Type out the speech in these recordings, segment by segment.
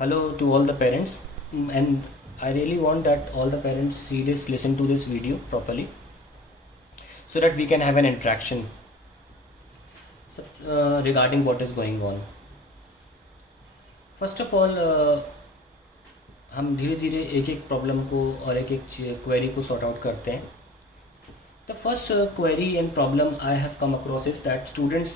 Hello to all the parents, and I really want that all the parents see this, listen to this video properly, so that we can have an interaction regarding what is going on. First of all, हम धीरे धीरे एक एक problem को और एक एक query को सॉर्ट आउट करते हैं. The first query and problem I have come across is that students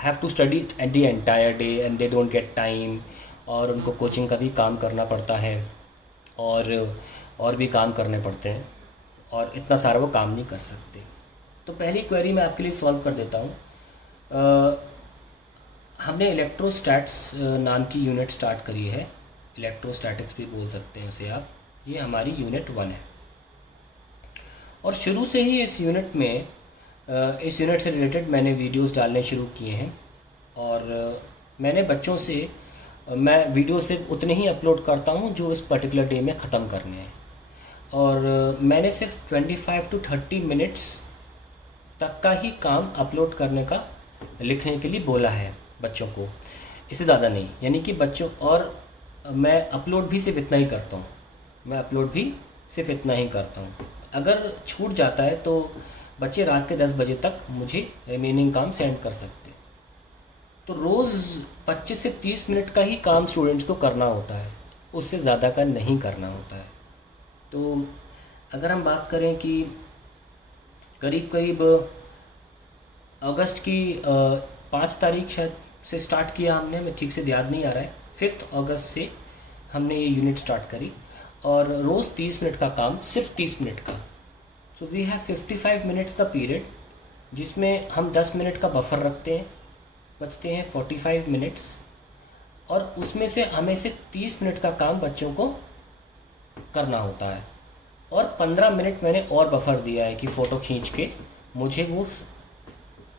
have to study at the entire day and they don't get time, और उनको कोचिंग का भी काम करना पड़ता है और भी काम करने पड़ते हैं और इतना सारा वो काम नहीं कर सकते. तो पहली क्वेरी मैं आपके लिए सॉल्व कर देता हूँ. हमने इलेक्ट्रोस्टैट्स नाम की यूनिट स्टार्ट करी है. इलेक्ट्रोस्टैटिक्स भी बोल सकते हैं उसे आप. ये हमारी यूनिट 1 है और शुरू से ही इस यूनिट से रिलेटेड मैंने वीडियोस डालने शुरू किए हैं. और मैंने बच्चों से मैं वीडियो सिर्फ उतने ही अपलोड करता हूँ जो इस पर्टिकुलर डे में ख़त्म करने हैं. और मैंने सिर्फ 25 to 30 मिनट्स तक का ही काम अपलोड करने का लिखने के लिए बोला है बच्चों को, इससे ज़्यादा नहीं. यानी कि बच्चों और मैं अपलोड भी सिर्फ इतना ही करता हूँ. अगर छूट जाता है तो बच्चे रात के 10 बजे तक मुझे रिमेनिंग काम सेंड कर सकते हैं. तो रोज़ 25 से 30 मिनट का ही काम स्टूडेंट्स को करना होता है, उससे ज़्यादा का नहीं करना होता है. तो अगर हम बात करें कि करीब अगस्त की 5 तारीख शायद से स्टार्ट किया हमने, मैं ठीक से याद नहीं आ रहा है. 5 अगस्त से हमने ये यूनिट स्टार्ट करी और रोज़ 30 मिनट का काम, सिर्फ 30 मिनट का. सो वी हैव 55 मिनट्स का पीरियड, जिसमें हम 10 मिनट का बफर रखते हैं, बचते हैं 45 मिनट्स. और उसमें से हमें सिर्फ 30 मिनट का काम बच्चों को करना होता है. और 15 मिनट मैंने और बफर दिया है कि फ़ोटो खींच के मुझे वो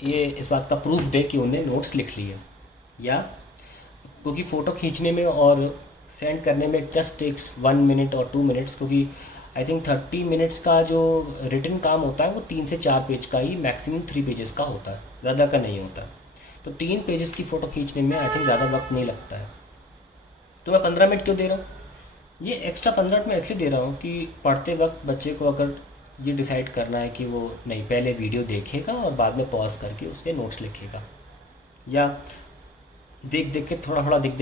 ये इस बात का प्रूफ दे कि उन्हें नोट्स लिख लिए. या क्योंकि फ़ोटो खींचने में और सेंड करने में जस्ट टेक्स 1 मिनट और 2 मिनट्स, क्योंकि आई थिंक 30 मिनट्स का जो रिटन काम होता है वो 3 से 4 पेज का ही, मैक्सिमम 3 पेजेस का होता है, ज़्यादा का नहीं होता. तो 3 पेजेस की फ़ोटो खींचने में आई थिंक ज़्यादा वक्त नहीं लगता है. तो मैं 15 मिनट क्यों दे रहा हूँ? ये एक्स्ट्रा 15 मिनट मैं इसलिए दे रहा हूँ कि पढ़ते वक्त बच्चे को अगर ये डिसाइड करना है कि वो नहीं, पहले वीडियो देखेगा और बाद में पॉज करके उस पर नोट्स लिखेगा, या देख देख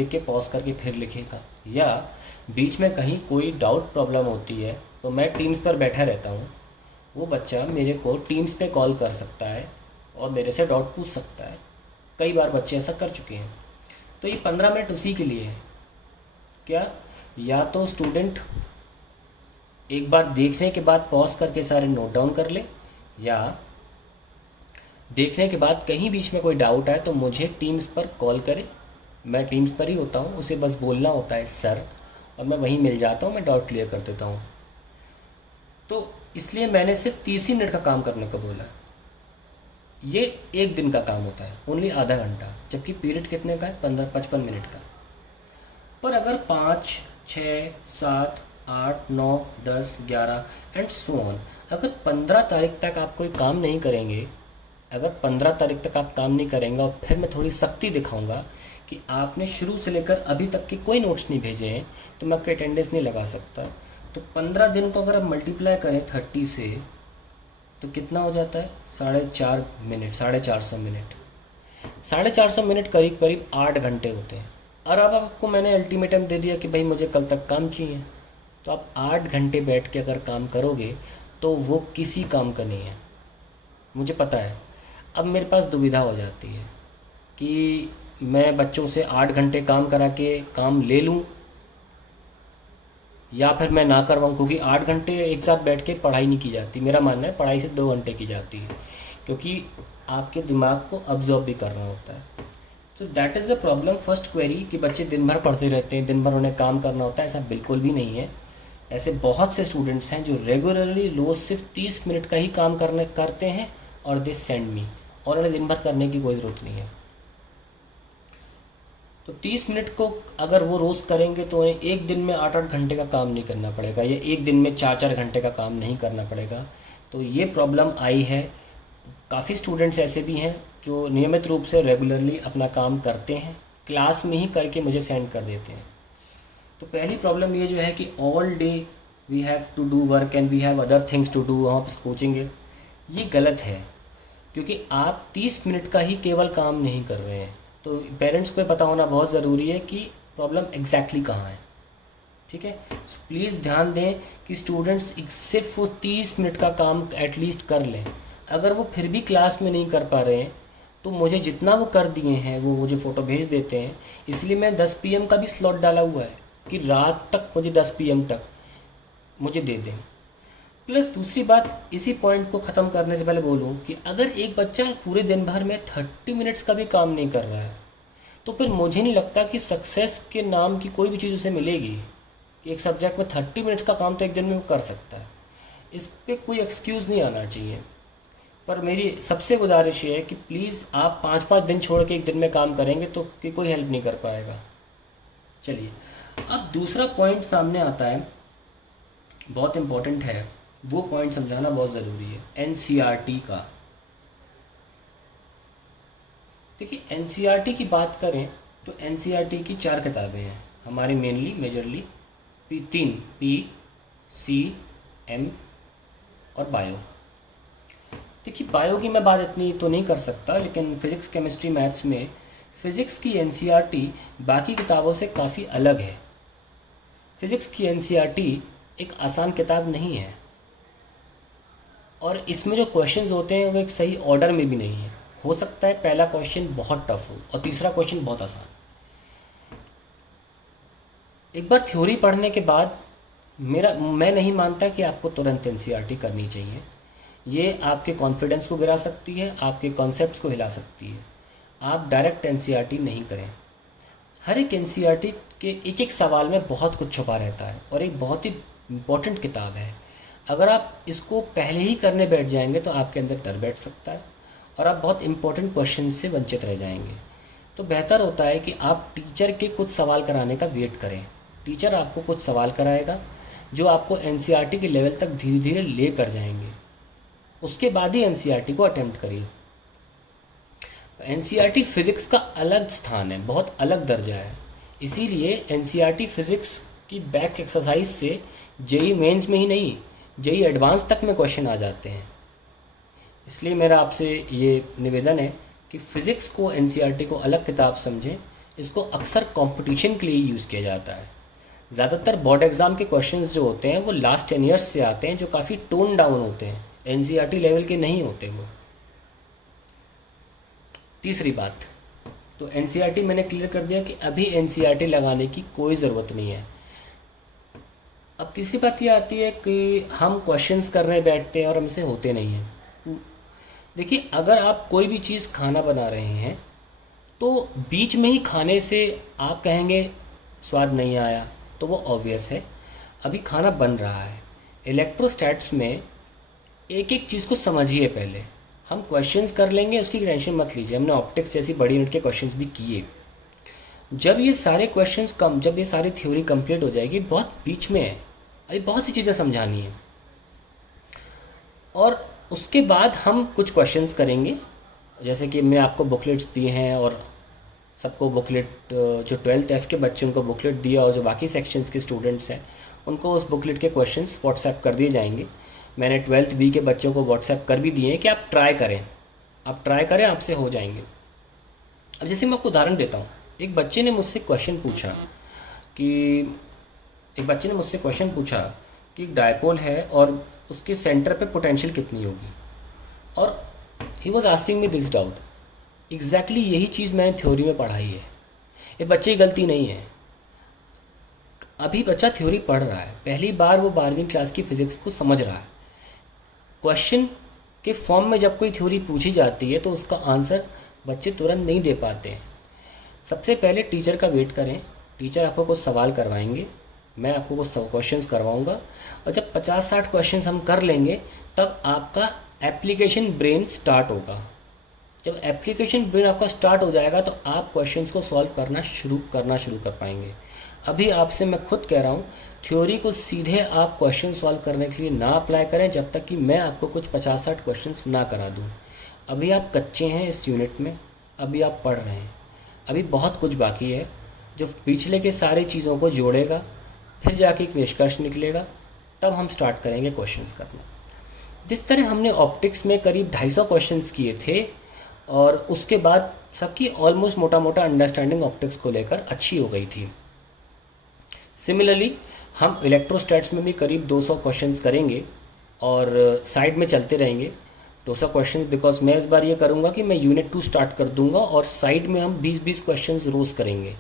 के पॉज करके फिर लिखेगा, या बीच में कहीं कोई डाउट प्रॉब्लम होती है तो मैं टीम्स पर बैठा रहता हूँ. वो बच्चा मेरे को टीम्स पे कॉल कर सकता है और मेरे से डाउट पूछ सकता है. कई बार बच्चे ऐसा कर चुके हैं. तो ये 15 मिनट उसी के लिए है. क्या या तो स्टूडेंट एक बार देखने के बाद पॉज करके सारे नोट डाउन कर ले, या देखने के बाद कहीं बीच में कोई डाउट आए तो मुझे टीम्स पर कॉल करे. मैं टीम्स पर ही होता हूँ, उसे बस बोलना होता है सर, और मैं वहीं मिल जाता हूँ, मैं डाउट क्लियर कर देता हूँ. तो इसलिए मैंने सिर्फ 30 ही मिनट का काम करने को बोला. ये एक दिन का काम होता है, ओनली आधा घंटा, जबकि पीरियड कितने का है? 55 मिनट का. पर अगर 5, 6, 7, 8, 9, 10, 11 एंड सो ऑन, अगर 15 तारीख तक आप कोई काम नहीं करेंगे, और फिर मैं थोड़ी सख्ती दिखाऊंगा कि आपने शुरू से लेकर अभी तक के कोई नोट्स नहीं भेजे हैं, तो मैं आपकी अटेंडेंस नहीं लगा सकता. तो 15 दिन को अगर आप मल्टीप्लाई करें 30 से, तो कितना हो जाता है? 450 मिनट. 450 मिनट करीब 8 घंटे होते हैं. और अब आपको मैंने अल्टीमेटम दे दिया कि भाई मुझे कल तक काम चाहिए, तो आप 8 घंटे बैठ के अगर काम करोगे तो वो किसी काम का नहीं है, मुझे पता है. अब मेरे पास दुविधा हो जाती है कि मैं बच्चों से 8 घंटे काम करा के काम ले लूं, या फिर मैं ना करवाऊँ, क्योंकि 8 घंटे एक साथ बैठ के पढ़ाई नहीं की जाती. मेरा मानना है पढ़ाई से 2 घंटे की जाती है, क्योंकि आपके दिमाग को अब्जॉर्ब भी करना होता है. तो that is the problem. First query कि बच्चे दिन भर पढ़ते रहते हैं, दिन भर उन्हें काम करना होता है, ऐसा बिल्कुल भी नहीं है. ऐसे बहुत से स्टूडेंट्स हैं जो रेगुलरली रोज़ सिर्फ 30 मिनट का ही काम करते हैं और दे सेंड मी, और उन्हें दिन भर करने की कोई ज़रूरत नहीं है. तो 30 मिनट को अगर वो रोज़ करेंगे तो उन्हें एक दिन में 8-8 घंटे का काम नहीं करना पड़ेगा, या एक दिन में 4-4 घंटे का काम नहीं करना पड़ेगा. तो ये प्रॉब्लम आई है. काफ़ी स्टूडेंट्स ऐसे भी हैं जो नियमित रूप से रेगुलरली अपना काम करते हैं, क्लास में ही करके मुझे सेंड कर देते हैं। तो पहली प्रॉब्लम ये जो है कि all day we have to do work and we have other things to do, आप कोचिंग, ये गलत है, क्योंकि आप 30 मिनट का ही केवल काम नहीं कर रहे हैं। तो पेरेंट्स को पता होना बहुत ज़रूरी है कि प्रॉब्लम एग्जैक्टली कहाँ है। ठीक है, सो प्लीज़ ध्यान दें कि स्टूडेंट्स सिर्फ वो 30 मिनट का काम एटलीस्ट कर लें। अगर वो फिर भी क्लास में नहीं कर पा रहे हैं तो मुझे जितना वो कर दिए हैं वो मुझे फ़ोटो भेज देते हैं। इसलिए मैं 10 PM का भी स्लॉट डाला हुआ है कि रात तक मुझे 10 PM तक मुझे दे दें। प्लस दूसरी बात, इसी पॉइंट को ख़त्म करने से पहले बोलूँ कि अगर एक बच्चा पूरे दिन भर में 30 मिनट्स का भी काम नहीं कर रहा है तो फिर मुझे नहीं लगता कि सक्सेस के नाम की कोई भी चीज़ उसे मिलेगी। कि एक सब्जेक्ट में 30 मिनट्स का काम तो एक दिन में वो कर सकता है, इस पर कोई एक्सक्यूज़ नहीं आना चाहिए। पर मेरी सबसे गुजारिश ये है कि प्लीज़ आप 5-5 दिन छोड़ के एक दिन में काम करेंगे तो कि कोई हेल्प नहीं कर पाएगा। चलिए, अब दूसरा पॉइंट सामने आता है, बहुत इम्पोर्टेंट है, वो पॉइंट समझाना बहुत ज़रूरी है, NCERT का। देखिए, NCERT की बात करें तो NCERT की 4 किताबें हैं हमारी, mainly majorly P, C, M और बायो। देखिए, बायो की मैं बात इतनी तो नहीं कर सकता, लेकिन फिज़िक्स, केमिस्ट्री, मैथ्स में फ़िज़िक्स की NCERT बाकी किताबों से काफ़ी अलग है। फ़िज़िक्स की NCERT एक आसान किताब नहीं है और इसमें जो क्वेश्चंस होते हैं वो एक सही ऑर्डर में भी नहीं है। हो सकता है पहला क्वेश्चन बहुत टफ हो और तीसरा क्वेश्चन बहुत आसान। एक बार थ्योरी पढ़ने के बाद मैं नहीं मानता कि आपको तुरंत NCERT करनी चाहिए। ये आपके कॉन्फिडेंस को गिरा सकती है, आपके कॉन्सेप्ट्स को हिला सकती है। आप डायरेक्ट NCERT नहीं करें। हर एक NCERT के एक एक सवाल में बहुत कुछ छुपा रहता है और एक बहुत ही इम्पोर्टेंट किताब है। अगर आप इसको पहले ही करने बैठ जाएंगे तो आपके अंदर डर बैठ सकता है और आप बहुत इम्पोर्टेंट क्वेश्चन से वंचित रह जाएंगे। तो बेहतर होता है कि आप टीचर के कुछ सवाल कराने का वेट करें। टीचर आपको कुछ सवाल कराएगा जो आपको NCERT के लेवल तक धीरे धीरे ले कर जाएंगे, उसके बाद ही NCERT को अटेम्प्ट करिए। NCERT फिज़िक्स का अलग स्थान है, बहुत अलग दर्जा है। इसीलिए NCERT फिज़िक्स की बैक एक्सरसाइज से JEE मेंस में ही नहीं, JEE एडवांस तक में क्वेश्चन आ जाते हैं। इसलिए मेरा आपसे ये निवेदन है कि फ़िज़िक्स को, NCERT को अलग किताब समझें। इसको अक्सर कंपटीशन के लिए यूज़ किया जाता है। ज़्यादातर बोर्ड एग्ज़ाम के क्वेश्चंस जो होते हैं वो लास्ट 10 ईयर्स से आते हैं, जो काफ़ी टोन डाउन होते हैं, NCERT लेवल के नहीं होते वो। तीसरी बात, तो NCERT मैंने क्लियर कर दिया कि अभी NCERT लगाने की कोई ज़रूरत नहीं है। अब तीसरी बात ये आती है कि हम क्वेश्चंस करने बैठते हैं और हमसे होते नहीं हैं। देखिए, अगर आप कोई भी चीज़ खाना बना रहे हैं तो बीच में ही खाने से आप कहेंगे स्वाद नहीं आया, तो वो ऑब्वियस है, अभी खाना बन रहा है। इलेक्ट्रोस्टैट्स में एक एक चीज़ को समझिए पहले। हम क्वेश्चंस कर लेंगे, उसकी टेंशन मत लीजिए, हमने ऑप्टिक्स जैसी बड़ी यूनिट के क्वेश्चंस भी किए। जब ये सारे क्वेश्चंस जब ये सारी थ्योरी कंप्लीट हो जाएगी, बहुत बीच में है, अभी बहुत सी चीज़ें समझानी है, और उसके बाद हम कुछ क्वेश्चंस करेंगे। जैसे कि मैं आपको बुकलेट्स दिए हैं और सबको बुकलेट, जो 12th F के बच्चे उनको बुकलेट दिया और जो बाकी सेक्शंस के स्टूडेंट्स हैं उनको उस बुकलेट के क्वेश्चंस व्हाट्सएप कर दिए जाएंगे। मैंने 12th B के बच्चों को व्हाट्सएप कर भी दिए हैं कि आप ट्राई करें, आपसे हो जाएंगे। अब जैसे मैं आपको उदाहरण देता हूँ, एक बच्चे ने मुझसे क्वेश्चन पूछा कि एक डायपोल है और उसके सेंटर पे पोटेंशियल कितनी होगी, और he was asking me this doubt. Exactly यही चीज़ मैंने थ्योरी में पढ़ाई है। ये बच्चे की गलती नहीं है, अभी बच्चा थ्योरी पढ़ रहा है, पहली बार वो 12वीं क्लास की फ़िज़िक्स को समझ रहा है। क्वेश्चन के फॉर्म में जब कोई थ्योरी पूछी जाती है तो उसका आंसर बच्चे तुरंत नहीं दे पाते हैं। सबसे पहले टीचर का वेट करें, टीचर आपको कुछ सवाल करवाएंगे, मैं आपको कुछ क्वेश्चंस करवाऊंगा, और जब 50-60 क्वेश्चंस हम कर लेंगे तब आपका एप्लीकेशन ब्रेन स्टार्ट होगा। जब एप्लीकेशन ब्रेन आपका स्टार्ट हो जाएगा तो आप क्वेश्चंस को सॉल्व करना शुरू कर पाएंगे। अभी आपसे मैं खुद कह रहा हूँ, थ्योरी को सीधे आप क्वेश्चन सॉल्व करने के लिए ना अप्लाई करें जब तक कि मैं आपको कुछ 50-60 क्वेश्चंस ना करा दूँ। अभी आप कच्चे हैं इस यूनिट में, अभी आप पढ़ रहे हैं, अभी बहुत कुछ बाकी है जो पिछले के सारी चीज़ों को जोड़ेगा, फिर जाके एक निष्कर्ष निकलेगा, तब हम स्टार्ट करेंगे क्वेश्चंस करना। जिस तरह हमने ऑप्टिक्स में करीब 250 क्वेश्चंस किए थे और उसके बाद सबकी ऑलमोस्ट मोटा मोटा अंडरस्टैंडिंग ऑप्टिक्स को लेकर अच्छी हो गई थी, सिमिलरली हम इलेक्ट्रोस्टैट्स में भी करीब 200 क्वेश्चंस करेंगे और साइड में चलते रहेंगे 200 क्वेश्चन, बिकॉज मैं इस बार ये करूँगा कि मैं यूनिट 2 स्टार्ट कर दूंगा और साइड में हम 20-20 क्वेश्चंस रोज़ करेंगे,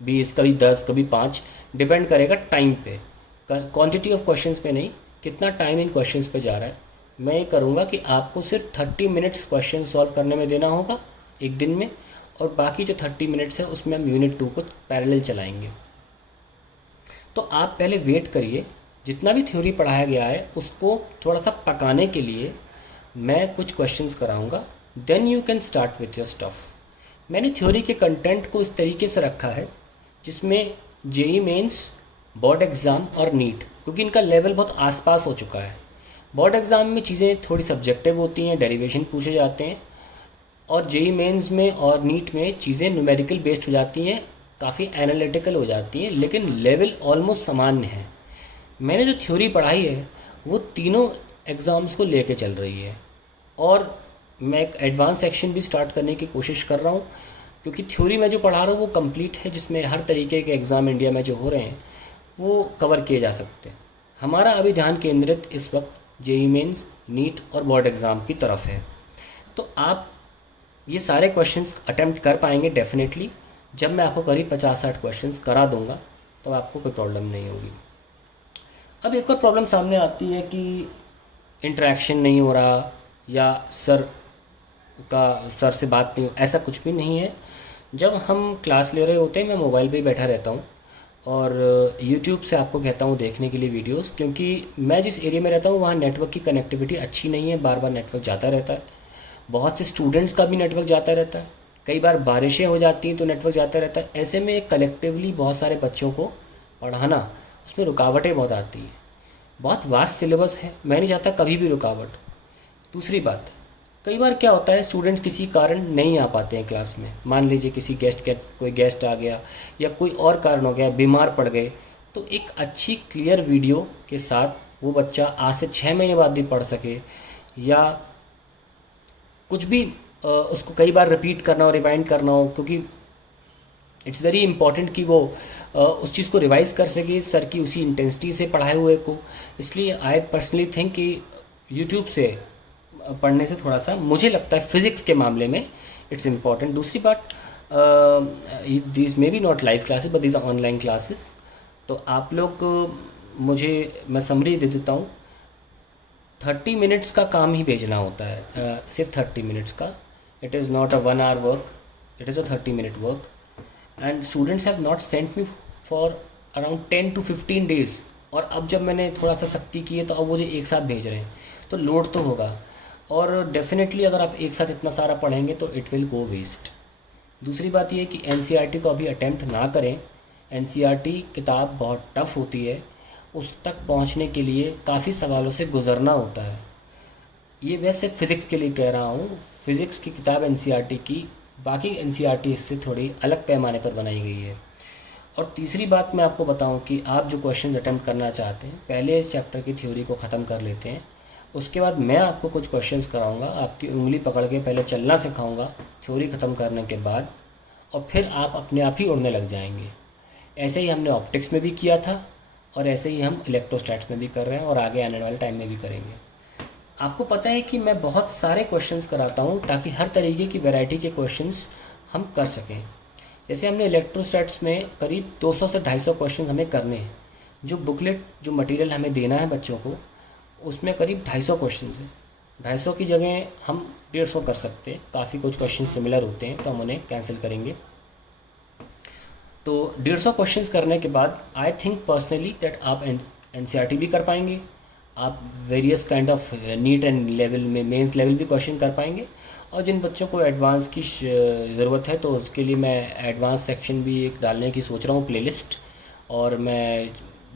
20 कभी 10 कभी 5, डिपेंड करेगा टाइम पे, क्वांटिटी ऑफ क्वेश्चंस पे नहीं, कितना टाइम इन क्वेश्चंस पे जा रहा है। मैं ये करूँगा कि आपको सिर्फ 30 मिनट्स क्वेश्चन सॉल्व करने में देना होगा एक दिन में, और बाकी जो 30 मिनट्स है उसमें हम यूनिट 2 को पैरेलल चलाएंगे। तो आप पहले वेट करिए, जितना भी थ्योरी पढ़ाया गया है उसको थोड़ा सा पकाने के लिए मैं कुछ क्वेश्चंस कराऊंगा, then you can start with your stuff. मैंने थ्योरी के कंटेंट को इस तरीके से रखा है जिसमें जेई मेंस, बोर्ड एग्ज़ाम और नीट, क्योंकि इनका लेवल बहुत आसपास हो चुका है। बोर्ड एग्ज़ाम में चीज़ें थोड़ी सब्जेक्टिव होती हैं, डेरिवेशन पूछे जाते हैं, और जेई मेंस में और नीट में चीज़ें न्यूमेरिकल बेस्ड हो जाती हैं, काफ़ी एनालिटिकल हो जाती हैं, लेकिन लेवल ऑलमोस्ट सामान्य है। मैंने जो थ्योरी पढ़ाई है वो तीनों एग्ज़ाम्स को लेके चल रही है, और मैं एक एडवांस सेक्शन भी स्टार्ट करने की कोशिश कर रहा हूँ, क्योंकि थ्योरी में जो पढ़ा रहा हूँ वो कंप्लीट है, जिसमें हर तरीके के एग्ज़ाम इंडिया में जो हो रहे हैं वो कवर किए जा सकते हैं। हमारा अभी ध्यान केंद्रित इस वक्त जेई मेंस, नीट और बोर्ड एग्ज़ाम की तरफ है। तो आप ये सारे क्वेश्चंस अटेम्प्ट कर पाएंगे डेफिनेटली। जब मैं आपको करीब 50-60 क्वेश्चंस करा दूंगा तो आपको कोई प्रॉब्लम नहीं होगी। अब एक और प्रॉब्लम सामने आती है कि इंटरेक्शन नहीं हो रहा या सर से बात नहीं, ऐसा कुछ भी नहीं है। जब हम क्लास ले रहे होते हैं मैं मोबाइल पे ही बैठा रहता हूँ और यूट्यूब से आपको कहता हूँ देखने के लिए वीडियोस, क्योंकि मैं जिस एरिया में रहता हूँ वहाँ नेटवर्क की कनेक्टिविटी अच्छी नहीं है, बार बार नेटवर्क जाता रहता है, बहुत से स्टूडेंट्स का भी नेटवर्क जाता रहता है, कई बार बारिशें हो जाती हैं तो नेटवर्क जाता रहता है। ऐसे में कलेक्टिवली बहुत सारे बच्चों को पढ़ाना, उसमें रुकावटें बहुत आती हैं। बहुत वास्ट सिलेबस है, मैं नहीं चाहता कभी भी रुकावट। दूसरी बात, कई बार क्या होता है स्टूडेंट्स किसी कारण नहीं आ पाते हैं क्लास में, मान लीजिए कोई गेस्ट आ गया या कोई और कारण हो गया, बीमार पड़ गए, तो एक अच्छी क्लियर वीडियो के साथ वो बच्चा आज से 6 महीने बाद भी पढ़ सके, या कुछ भी उसको कई बार रिपीट करना हो, रिवाइंड करना हो, क्योंकि इट्स वेरी इंपॉर्टेंट कि वो उस चीज़ को रिवाइज कर सके सर की उसी इंटेंसिटी से पढ़ाए हुए को। इसलिए आई पर्सनली थिंक कि यूट्यूब से पढ़ने से थोड़ा सा मुझे लगता है फिज़िक्स के मामले में इट्स इम्पॉर्टेंट। दूसरी बात, these may be not live classes but these are online classes. तो आप लोग मैं समरी दे देता हूँ, 30 मिनट्स का काम ही भेजना होता है, सिर्फ 30 मिनट्स का। It is not a 1 hour work, it is a 30 minute work, and students have not sent me for around 10 to 15 days। और अब जब मैंने थोड़ा सा सख्ती की है तो अब मुझे एक साथ भेज रहे हैं, तो लोड तो होगा, और डेफिनेटली अगर आप एक साथ इतना सारा पढ़ेंगे तो इट विल गो वेस्ट। दूसरी बात ये कि एनसीईआरटी को अभी अटैम्प्ट ना करें। एनसीईआरटी किताब बहुत टफ़ होती है, उस तक पहुंचने के लिए काफ़ी सवालों से गुज़रना होता है। ये वैसे फ़िज़िक्स के लिए कह रहा हूँ, फ़िज़िक्स की किताब एनसीईआरटी की, बाकी एनसीईआरटी इससे थोड़ी अलग पैमाने पर बनाई गई है। और तीसरी बात मैं आपको बताऊं कि आप जो क्वेश्चंस अटेम्प्ट करना चाहते हैं, पहले इस चैप्टर की थ्योरी को ख़त्म कर लेते हैं, उसके बाद मैं आपको कुछ क्वेश्चंस कराऊंगा, आपकी उंगली पकड़ के पहले चलना सिखाऊंगा थ्योरी ख़त्म करने के बाद, और फिर आप अपने आप ही उड़ने लग जाएंगे। ऐसे ही हमने ऑप्टिक्स में भी किया था और ऐसे ही हम इलेक्ट्रोस्टैट्स में भी कर रहे हैं और आगे आने वाले टाइम में भी करेंगे। आपको पता है कि मैं बहुत सारे क्वेश्चंस कराता हूँ ताकि हर तरीके की वैरायटी के क्वेश्चंस हम कर सकें। जैसे हमने इलेक्ट्रोस्टैट्स में करीब 200 से 250 क्वेश्चन हमें करने हैं। जो बुकलेट, जो मटेरियल हमें देना है बच्चों को, उसमें करीब 250 क्वेश्चन है। 250 की जगह हम 150 कर सकते हैं, काफ़ी कुछ क्वेश्चन सिमिलर होते हैं तो हम उन्हें कैंसिल करेंगे। तो 150 क्वेश्चंस करने के बाद आई थिंक पर्सनली दैट आप एनसीईआरटी भी कर पाएंगे, आप various kind of neat and level में मेंस लेवल भी क्वेश्चन कर पाएंगे। और जिन बच्चों को एडवांस की ज़रूरत है तो उसके लिए मैं एडवांस सेक्शन भी एक डालने की सोच रहा हूँ, प्लेलिस्ट। और मैं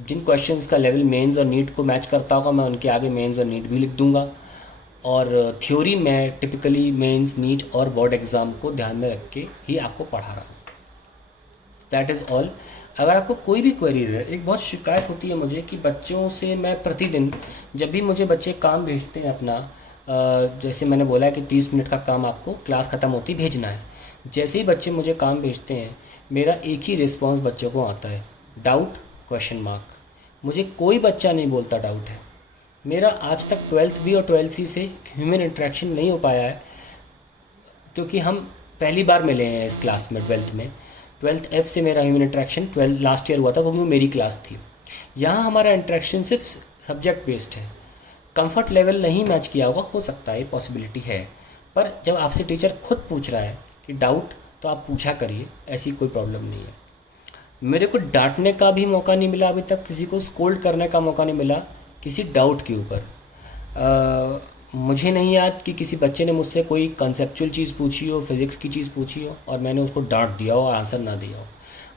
जिन क्वेश्चंस का लेवल मेंस और नीट को मैच करता होगा मैं उनके आगे मेंस और नीट भी लिख दूँगा। और थ्योरी मैं टिपिकली मेंस, नीट और बोर्ड एग्ज़ाम को ध्यान में रख के ही आपको पढ़ा रहा हूँ। That is all. अगर आपको कोई भी क्वेरी है, एक बहुत शिकायत होती है मुझे कि बच्चों से मैं प्रतिदिन, जब भी मुझे बच्चे काम भेजते हैं अपना, जैसे मैंने बोला है कि 30 मिनट का काम आपको क्लास ख़त्म होती भेजना है, जैसे ही बच्चे मुझे काम भेजते हैं मेरा एक ही रिस्पॉन्स बच्चों को आता है, डाउट, क्वेश्चन मार्क। मुझे कोई बच्चा नहीं बोलता डाउट है। मेरा आज तक 12th बी और 12th सी से ह्यूमन इंटरेक्शन नहीं हो पाया है, क्योंकि हम पहली बार मिले हैं इस क्लास में 12th में। 12th F से मेरा ह्यूमन इंटरेक्शन 12 लास्ट ईयर हुआ था, क्योंकि वो मेरी क्लास थी। यहाँ हमारा इंटरेक्शन सिर्फ सब्जेक्ट बेस्ड है। कंफर्ट लेवल नहीं मैच किया होगा, हो सकता है, पॉसिबिलिटी है, पर जब आपसे टीचर खुद पूछ रहा है कि डाउट, तो आप पूछा करिए, ऐसी कोई प्रॉब्लम नहीं है। मेरे को डांटने का भी मौका नहीं मिला अभी तक, किसी को स्कोल्ड करने का मौका नहीं मिला किसी डाउट के ऊपर। मुझे नहीं याद कि किसी बच्चे ने मुझसे कोई कंसेप्चुअल चीज़ पूछी हो, फिज़िक्स की चीज़ पूछी हो और मैंने उसको डांट दिया हो और आंसर ना दिया हो।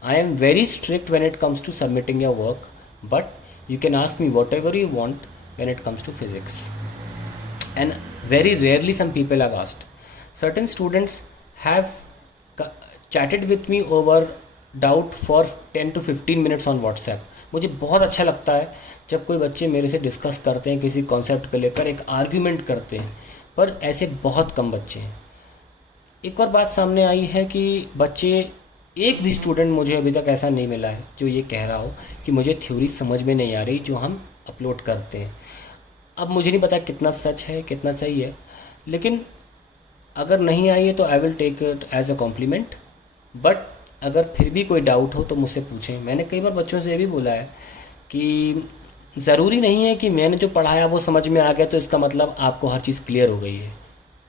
I am very strict when it comes to submitting your work, but you can ask me whatever you want when it comes to physics. And very rarely some people have asked. Certain students have chatted with me over doubt for 10 to 15 minutes on WhatsApp. मुझे बहुत अच्छा लगता है जब कोई बच्चे मेरे से डिस्कस करते हैं, किसी कॉन्सेप्ट को लेकर एक आर्ग्यूमेंट करते हैं, पर ऐसे बहुत कम बच्चे हैं। एक और बात सामने आई है कि बच्चे, एक भी स्टूडेंट मुझे अभी तक ऐसा नहीं मिला है जो ये कह रहा हो कि मुझे थ्योरी समझ में नहीं आ रही जो हम अपलोड करते हैं। अब मुझे नहीं पता कितना सच है कितना सही है, लेकिन अगर नहीं आई है तो I will take it as a compliment. But अगर फिर भी कोई डाउट हो तो मुझसे पूछें। मैंने कई बार बच्चों से ये भी बोला है कि ज़रूरी नहीं है कि मैंने जो पढ़ाया वो समझ में आ गया तो इसका मतलब आपको हर चीज़ क्लियर हो गई है।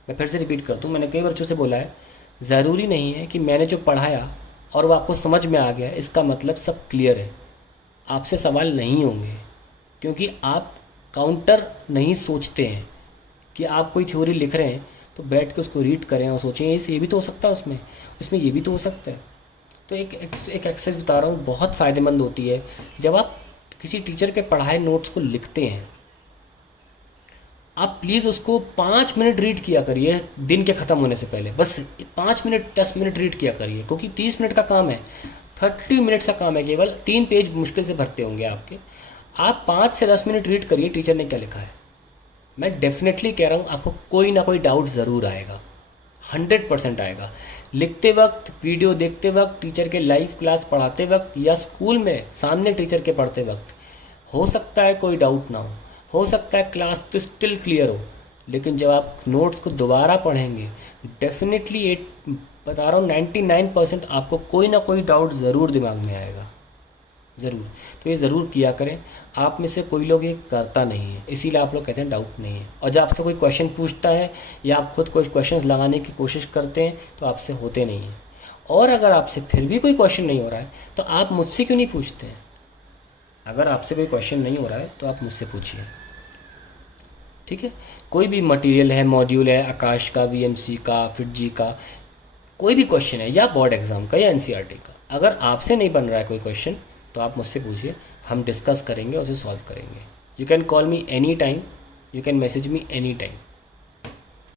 मैं फिर से रिपीट करता हूँ, मैंने कई बच्चों से बोला है, ज़रूरी नहीं है कि मैंने जो पढ़ाया और वो आपको समझ में आ गया इसका मतलब सब क्लियर है। आपसे सवाल नहीं होंगे, क्योंकि आप काउंटर नहीं सोचते हैं कि आप कोई थ्योरी लिख रहे हैं तो बैठ के उसको रीड करें और सोचें ये भी तो हो सकता है, उसमें ये भी तो हो सकता है। तो एक एक्सरसाइज बता रहा हूँ, बहुत फ़ायदेमंद होती है। जब आप किसी टीचर के पढ़ाए नोट्स को लिखते हैं, आप प्लीज़ उसको 5 मिनट रीड किया करिए दिन के ख़त्म होने से पहले। बस 5 मिनट 10 मिनट रीड किया करिए, क्योंकि 30 मिनट का काम है, 30 मिनट्स का काम है, केवल 3 पेज मुश्किल से भरते होंगे आपके। आप 5 से 10 मिनट रीड करिए टीचर ने क्या लिखा है। मैं डेफिनेटली कह रहा हूँ आपको कोई ना कोई डाउट ज़रूर आएगा, 100% आएगा। लिखते वक्त, वीडियो देखते वक्त, टीचर के लाइव क्लास पढ़ाते वक्त या स्कूल में सामने टीचर के पढ़ते वक्त हो सकता है कोई डाउट ना हो सकता है क्लास तो स्टिल क्लियर हो, लेकिन जब आप नोट्स को दोबारा पढ़ेंगे डेफिनेटली बता रहा हूँ 99% आपको कोई ना कोई डाउट ज़रूर दिमाग में आएगा, ज़रूर। तो ये ज़रूर किया करें। आप में से कोई लोग ये करता नहीं है, इसीलिए आप लोग कहते हैं डाउट नहीं है। और जब आपसे कोई क्वेश्चन पूछता है या आप खुद कोई क्वेश्चन लगाने की कोशिश करते हैं तो आपसे होते नहीं हैं। और अगर आपसे फिर भी कोई क्वेश्चन नहीं हो रहा है तो आप मुझसे क्यों नहीं पूछते हैं? अगर आपसे कोई क्वेश्चन नहीं हो रहा है तो आप मुझसे पूछिए, ठीक है। कोई भी मटेरियल है, मॉड्यूल है, आकाश का, वीएमसी का, फिटजी का, कोई भी क्वेश्चन है, या बोर्ड एग्ज़ाम का या एनसीईआरटी का, अगर आपसे नहीं बन रहा है कोई क्वेश्चन तो आप मुझसे पूछिए, हम डिस्कस करेंगे, उसे सॉल्व करेंगे। You can call me any time, you can message me any time.